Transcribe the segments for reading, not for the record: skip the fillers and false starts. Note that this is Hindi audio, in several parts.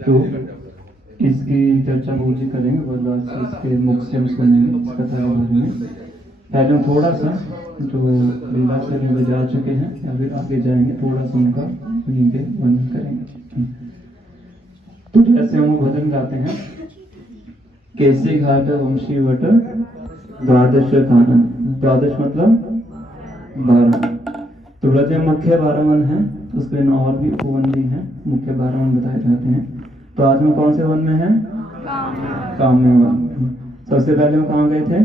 तो इसकी चर्चा बहुत ही करेंगे और लास्ट से इसके मुख्य से हम सुनेंगे इस कथा के बारे में। पहले हम थोड़ा सा जो लीला करने में जा चुके हैं या फिर आगे जाएंगे थोड़ा सा उनका वहीं पे वर्णन करेंगे। तो जैसे हम भजन गाते हैं, केसी घाट वंशी वट द्वादश कानन। द्वादश मतलब 12। तो व्रज में मुख्य 12 वन है, उसके बिना और भी उपवन भी हैं, मुख्य 12 वन बताए जाते हैं। तो आज हम कौन से वन में हैं? काम्य वन। सबसे पहले हम कहाँ गए थे?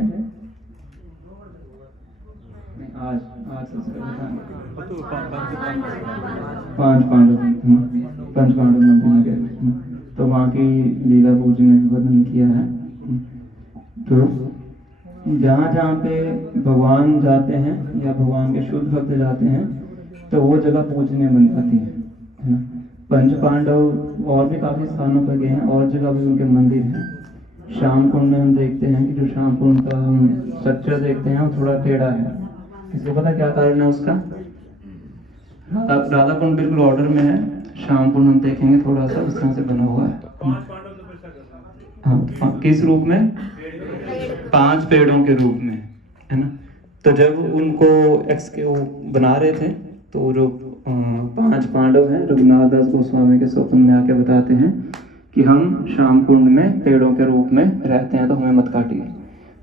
आज सबसे पहले कहाँ गए? पंच पांडव मंदिर में गए। तो वहाँ की लीला पूजन ने वर्णन किया है। तो जहाँ जहाँ पे भगवान जाते हैं या भगवान के शुद्ध भक्त जाते हैं तो वो जगह पूजनीय बन जाती है ना। पंच पांडव और भी काफी स्थानों पर गए हैं, और जगह भी उनके मंदिर हैं। श्याम कुंड में हम देखते हैं कि जो श्याम कुंड का हम स्ट्रक्चर देखते हैं वो थोड़ा टेढ़ा है। किसी को पता क्या कारण है उसका? राधा कुंड बिल्कुल ऑर्डर में है, श्याम कुंड हम देखेंगे थोड़ा सा इस तरह से बना हुआ है। हाँ, किस रूप में? 5 पेड़ों के रूप में, है ना। तो जब उनको वो बना रहे थे तो जो 5 पांडव हैं, रघुनाथ दास गोस्वामी के स्वप्न में आके बताते हैं कि हम श्याम कुंड में पेड़ों के रूप में रहते हैं, तो हमें मत काटिए।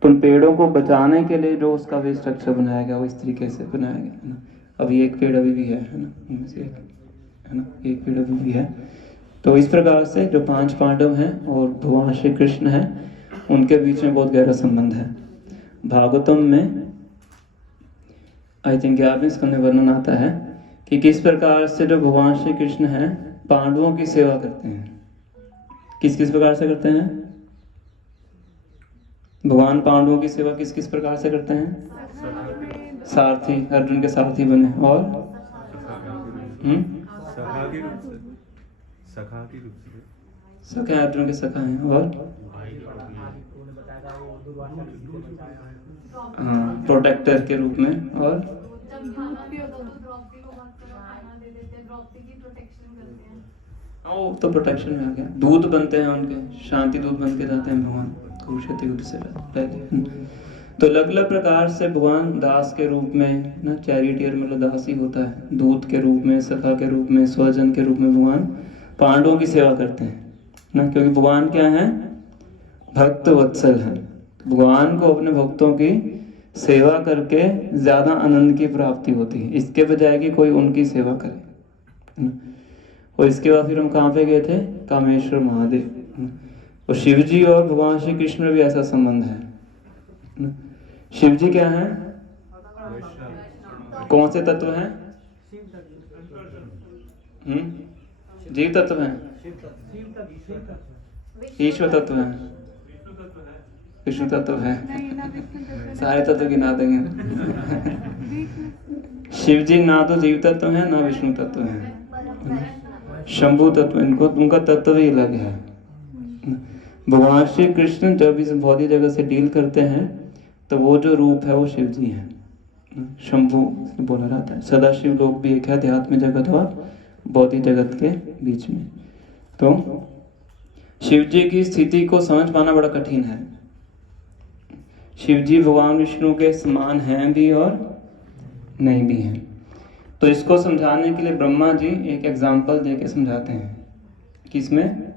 तो उन पेड़ों को बचाने के लिए जो उसका भी स्ट्रक्चर बनाया गया वो इस तरीके से बनाया गया, है ना। अभी एक पेड़ अभी भी है ना, उनमें से एक, है ना, एक पेड़ अभी भी है। तो इस प्रकार से जो 5 पांडव हैं और भगवान श्री कृष्ण हैं, उनके बीच में बहुत गहरा संबंध है। भागवतम में आई थिंक 11वें स्कंद में वर्णन आता है कि किस प्रकार से जो भगवान श्री कृष्ण हैं पांडवों की सेवा करते हैं। किस किस प्रकार से करते हैं? भगवान पांडवों की सेवा किस किस प्रकार से करते हैं? सारथी, अर्जुन के सारथी बने, और सखा अर्जुन के सखा हैं, और हाँ प्रोटेक्टर के रूप में, और वो तो प्रोटेक्शन में आ गया। दूत बनते हैं उनके, शांति दूत बन के जाते हैं भगवान कुरुक्षेत्र युद्ध से पहले। तो अलग अलग प्रकार से भगवान दास के रूप में ना, चैरिटियर मतलब दास ही होता है, दूत के रूप में, सखा के रूप में, स्वजन के रूप में भगवान पांडवों की सेवा करते हैं ना। क्योंकि भगवान क्या है? भक्त वत्सल है। भगवान को अपने भक्तों की सेवा करके ज्यादा आनंद की प्राप्ति होती है, इसके बजाय कि कोई उनकी सेवा करे। और इसके बाद फिर हम कहाँ पे गए थे? कामेश्वर महादेव। और शिव जी और भगवान श्री कृष्ण में भी ऐसा संबंध है। शिव जी क्या है? कौन से तत्व हैं? जीव तत्व हैं, ईश्वर तत्व है, विष्णु तत्व है, सारे तत्व गिना देंगे। शिव जी ना तो जीव तत्व है ना विष्णु तत्व है, शंभु तत्व, इनको उनका तत्व ही अलग है। भगवान श्री कृष्ण जब इस भौतिक जगत से डील करते हैं तो वो जो रूप है वो शिव जी है, शंभु बोला जाता है। सदाशिव लोग भी एक है, अध्यात्म जगत और भौतिक जगत के बीच में। तो शिव जी की स्थिति को समझ पाना बड़ा कठिन है। शिव जी भगवान विष्णु के समान हैं भी और नहीं भी हैं। तो इसको समझाने के लिए ब्रह्मा जी एक एग्जाम्पल दे के समझाते हैं। किसमें?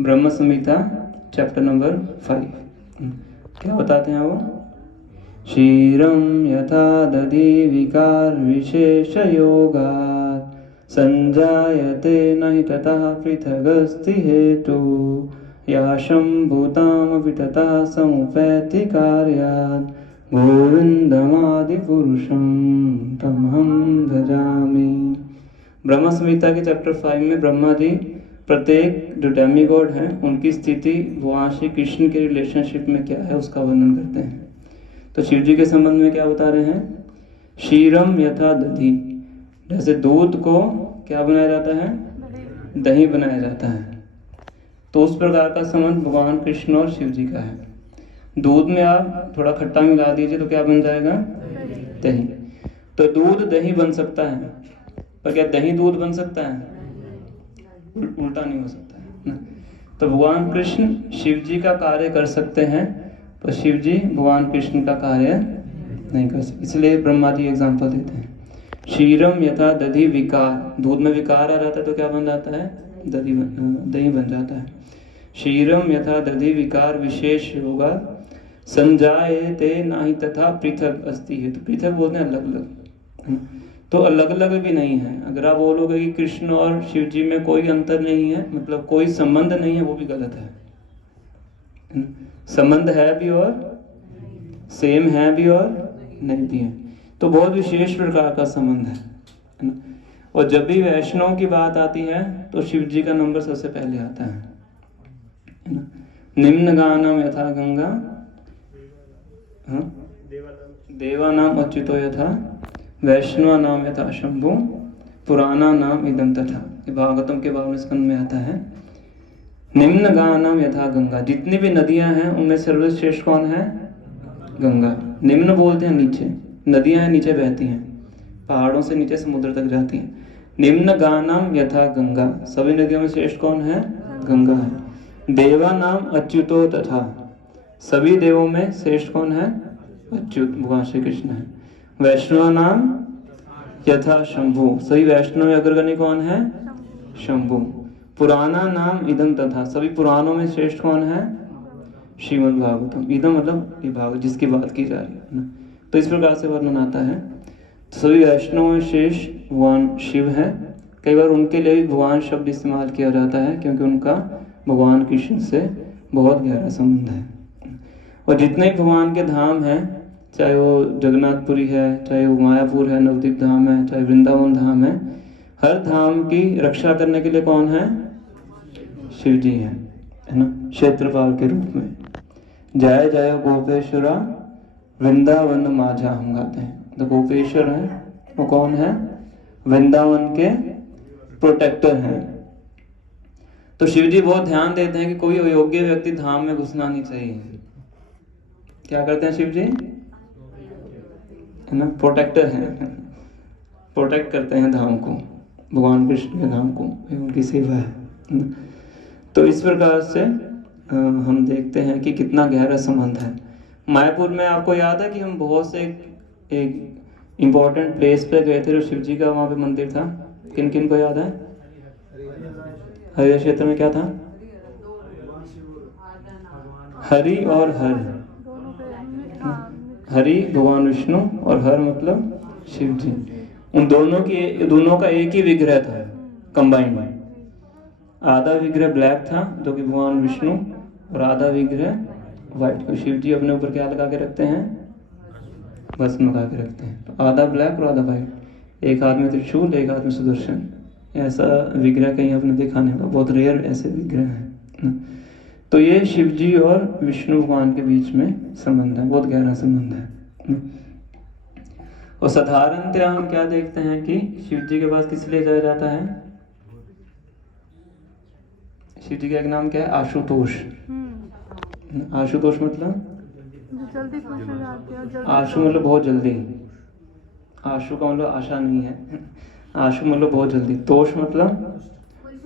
ब्रह्म संहिता चैप्टर नंबर 5। क्या बताते हैं वो? क्षीरम यथा दधि विकार विशेष योगात् संजायते नहि ततः पृथगस्ति हेतु या शंभुतामपि ततः समुपैति कार्यात् गोविंदमादि पुरुषम तमहं भजामि। ब्रह्म संहिता के चैप्टर 5 में ब्रह्मा जी प्रत्येक जो डेमीगॉड हैं उनकी स्थिति भगवान श्री कृष्ण के रिलेशनशिप में क्या है उसका वर्णन करते हैं। तो शिव जी के संबंध में क्या बता रहे हैं? क्षीरम यथा दधि, जैसे दूध को क्या बनाया जाता है? दही बनाया जाता है। तो उस प्रकार का संबंध भगवान कृष्ण और शिव जी का है। दूध में आप थोड़ा खट्टा मिला दीजिए तो क्या बन जाएगा? दही। तो दूध दही बन सकता है, पर क्या दही दूध बन सकता है? उल्टा नहीं हो सकता है ना। तो भगवान कृष्ण शिव जी का कार्य कर सकते हैं, पर शिव जी भगवान कृष्ण का कार्य नहीं कर सकते। इसलिए ब्रह्मा जी एग्जाम्पल देते हैं, क्षीरम यथा दधि विकार, दूध में विकार आ जाता है तो क्या बन जाता है, दही बन जाता है। क्षीरम यथा दधि विकार विशेष होगा संजायते नाही तथा पृथक अस्ति है। तो पृथक बोलते हैं अलग अलग, तो अलग अलग भी नहीं है। अगर आप बोलोगे कि कृष्ण और शिव जी में कोई अंतर नहीं है, मतलब कोई संबंध नहीं है, वो भी गलत है। संबंध है भी और सेम है भी और नहीं भी है, तो बहुत विशेष प्रकार का संबंध है ना। और जब भी वैष्णव की बात आती है तो शिव जी का नंबर सबसे पहले आता है ना। निम्न गानम यथा गंगा, देवानाम अच्युतो यथा, वैष्णवा नाम यथा शंभु, पुराना नाम इदम तथा। ये भागवतम के 52वें स्कंद में आता है। निम्न गानम यथा गंगा, जितनी भी नदियां हैं उनमें सर्वश्रेष्ठ कौन है, गंगा। निम्न बोलते हैं नीचे, नदियां हैं नीचे बहती हैं, पहाड़ों से नीचे समुद्र तक जाती हैं। निम्न गानम यथा गंगा, सभी नदियों में श्रेष्ठ कौन है, गंगा है। देवा नाम अच्युतो तथा, सभी देवों में श्रेष्ठ कौन है, अच्युत भगवान श्री कृष्ण है। वैष्णव नाम यथा शंभु, सभी वैष्णव में अग्रगण्य कौन है, शंभु। पुराना नाम इदम तथा, सभी पुराणों में श्रेष्ठ कौन है, श्रीमद् भागवतम। इदम मतलब ये भागवत जिसकी बात की जा रही है ना। तो इस प्रकार से वर्णन आता है। सभी वैष्णव में श्रेष्ठ भगवान शिव है। कई बार उनके लिए भी भगवान शब्द इस्तेमाल किया जाता है, क्योंकि उनका भगवान कृष्ण से बहुत गहरा संबंध है। और जितने भगवान के धाम हैं, चाहे वो जगन्नाथपुरी है, चाहे वो मायापुर है, नवद्वीप धाम है, चाहे वृंदावन धाम है, हर धाम की रक्षा करने के लिए कौन है, शिव जी है ना, क्षेत्रपाल के रूप में। जय जय गोपेश्वरा वृंदावन माझा हम गाते हैं। तो गोपेश्वर है वो कौन है, वृंदावन के प्रोटेक्टर हैं। तो शिव जी बहुत ध्यान देते हैं कि कोई अयोग्य व्यक्ति धाम में घुसना नहीं चाहिए। क्या करते हैं शिव जी, है ना, प्रोटेक्टर हैं, प्रोटेक्ट करते हैं धाम को, भगवान कृष्ण के धाम को, उनकी सेवा है। तो इस प्रकार से हम देखते हैं कि कितना गहरा संबंध है। मायापुर में आपको याद है कि हम बहुत से एक इम्पोर्टेंट प्लेस पे गए थे, जो शिव जी का वहाँ पे मंदिर था। किन किन को याद है, हरिहर क्षेत्र में क्या था, हरि और हर, हरि भगवान विष्णु और हर मतलब शिव जी। उन दोनों का एक ही विग्रह था, कंबाइंड। आधा विग्रह ब्लैक था जो कि भगवान विष्णु, और आधा विग्रह व्हाइट। को शिव जी अपने ऊपर क्या लगा के रखते हैं, भस्म लगा के रखते हैं। तो आधा ब्लैक और आधा व्हाइट, एक हाथ में त्रिशूल, एक हाथ में सुदर्शन। ऐसा विग्रह कहीं आपने देखा नहीं होगा, बहुत रेयर ऐसे विग्रह हैं। तो ये शिव जी और विष्णु भगवान के बीच में संबंध है, बहुत गहरा संबंध है। और साधारणतया हम क्या देखते हैं कि शिव जी के पास किस लिए जाया जाता है, शिव जी का एक नाम क्या है, आशुतोष। आशुतोष मतलब जल्दी खुश हो जाते हैं। आशु मतलब बहुत जल्दी, आशु का मतलब आशा नहीं है, आशु मतलब बहुत जल्दी, तोष मतलब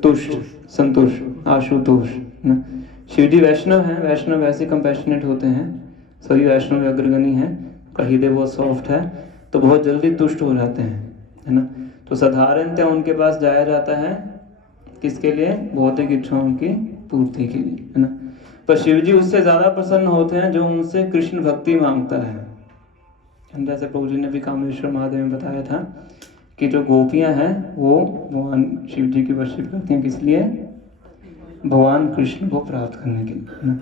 तुष्ट, संतुष्ट, आशुतोष ना। शिव जी वैष्णव हैं, वैष्णव वैसे कंपैशनेट होते हैं, सभी वैष्णव अग्रगणी हैं, का हृदय बहुत सॉफ्ट है, तो बहुत जल्दी तुष्ट हो जाते हैं, है ना। तो साधारणतः उनके पास जाया जाता है किसके लिए, भौतिक इच्छाओं की पूर्ति के लिए, है ना। पर शिव जी उससे ज्यादा प्रसन्न होते हैं जो उनसे कृष्ण भक्ति मांगता है। जैसे प्रभु जी ने भी कामेश्वर महादेव में बताया था कि जो गोपियां हैं वो भगवान शिव जी की वर्शिप करती हैं, किस लिए, भगवान कृष्ण को प्राप्त करने के लिए।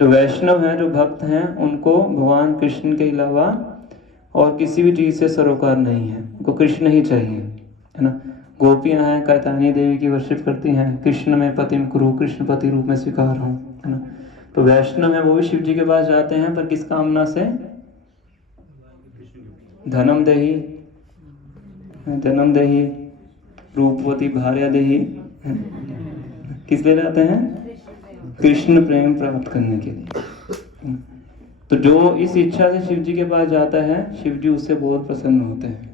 जो वैष्णव हैं, जो भक्त हैं, उनको भगवान कृष्ण के अलावा और किसी भी चीज से सरोकार नहीं है, उनको कृष्ण ही चाहिए, है ना। गोपियां हैं, कैतानी देवी की वर्शिप करती हैं, कृष्ण में पतिम कुरु, कृष्ण पति रूप में स्वीकार हूं, है ना। तो वैष्णव है वो भी शिव जी के पास जाते हैं, पर किस कामना से, धनम देही, जन्म देही, रूपवती भार्या देही, किस लिए जाते हैं, कृष्ण प्रेम प्राप्त करने के लिए। तो जो इस इच्छा से शिव जी के पास जाता है, शिव जी उससे बहुत प्रसन्न होते हैं।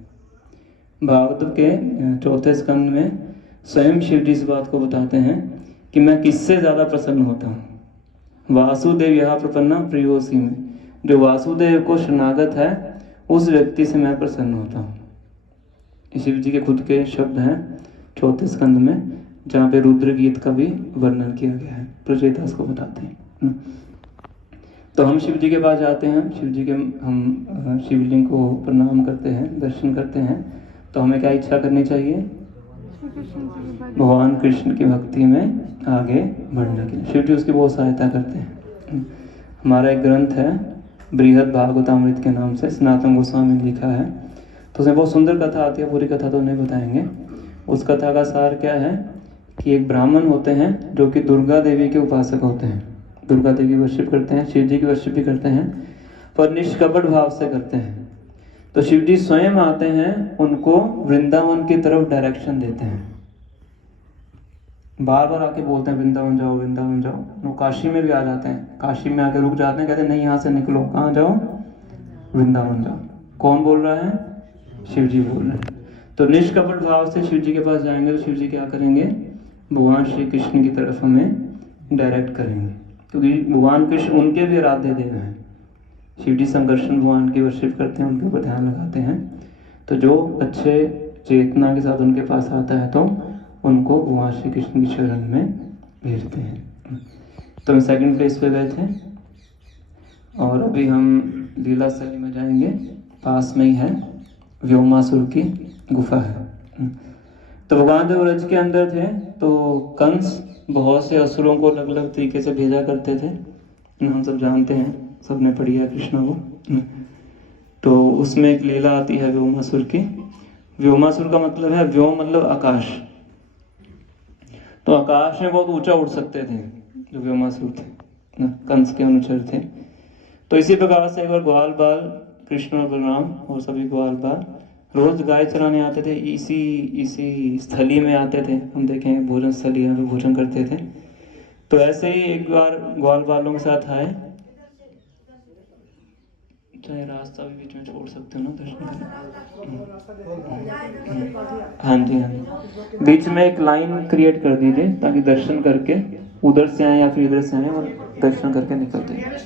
भागवत के 4थे स्कंद में स्वयं शिव जी इस बात को बताते हैं कि मैं किससे ज़्यादा प्रसन्न होता हूँ। वासुदेव यह प्रपन्ना प्रियोसी में, जो वासुदेव को शरणागत है उस व्यक्ति से मैं प्रसन्न होता हूँ। शिव जी के खुद के शब्द हैं 4थे स्कंद में, जहाँ पे रुद्र गीत का भी वर्णन किया गया है, प्रचेतास को बताते हैं। तो हम शिव जी के पास जाते हैं, शिव जी के हम शिवलिंग को प्रणाम करते हैं, दर्शन करते हैं। तो हमें क्या इच्छा करनी चाहिए? भगवान कृष्ण की भक्ति में आगे बढ़ने के लिए। शिव जी उसकी बहुत सहायता करते हैं। हमारा एक ग्रंथ है बृहद भागवतामृत के नाम से, सनातन गोस्वामी ने लिखा है। तो उसमें बहुत सुंदर कथा आती है, पूरी कथा तो नहीं बताएंगे। उस कथा का सार क्या है कि एक ब्राह्मण होते हैं जो कि दुर्गा देवी के उपासक होते हैं, दुर्गा देवी की वर्शिप करते हैं, शिव जी की वर्शिप भी करते हैं, पर निष्कपट भाव से करते हैं। तो शिव जी स्वयं आते हैं, उनको वृंदावन की तरफ डायरेक्शन देते हैं, बार बार आके बोलते हैं वृंदावन जाओ, वृंदावन जाओ। वो काशी में भी आ जाते हैं, काशी में आके रुक जाते हैं, कहते हैं नहीं यहाँ से निकलो, कहाँ जाओ? वृंदावन जाओ। कौन बोल रहा है? शिव जी बोल रहे हैं। तो निष्कपट भाव से शिव जी के पास जाएंगे तो शिव जी क्या करेंगे? भगवान श्री कृष्ण की तरफ हमें डायरेक्ट करेंगे, क्योंकि भगवान कृष्ण उनके भी आराध्य देव हैं। शिव जी संकर्षण भगवान की वर्शिप करते हैं, उनके ऊपर ध्यान लगाते हैं। तो जो अच्छे चेतना के साथ उनके पास आता है तो उनको भगवान श्री कृष्ण की शरण में भेजते हैं। तो हम 2nd प्लेस पे गए थे और अभी हम लीला स्थली में जाएंगे। पास में ही है, व्योमासुर की गुफा है। तो भगवान जब व्रज के अंदर थे तो कंस बहुत से असुरों को अलग अलग तरीके से भेजा करते थे, हम सब जानते हैं, सबने पढ़ी है कृष्ण को। तो उसमें एक लीला आती है व्योमासुर की। व्योमासुर का मतलब है, व्योम मतलब आकाश। तो आकाश में बहुत ऊंचा उड़ सकते थे जो व्योमासुर थे, कंस के अनुचर थे। तो इसी प्रकार से एक बार ग्वाल बाल, कृष्ण और बलराम और सभी ग्वाल बाल रोज गाय चराने आते थे, इसी स्थली में आते थे। हम देखें भोजन स्थली, यहाँ पे भोजन करते थे। तो ऐसे ही एक बार ग्वाल बालों के साथ आए, चाहे रास्ता भी बीच में छोड़ सकते हो ना दर्शन करने। हाँ जी, हाँ जी, बीच में एक लाइन क्रिएट कर दीजिए ताकि दर्शन करके उधर से आए या फिर इधर से आए और दर्शन करके निकलते हैं।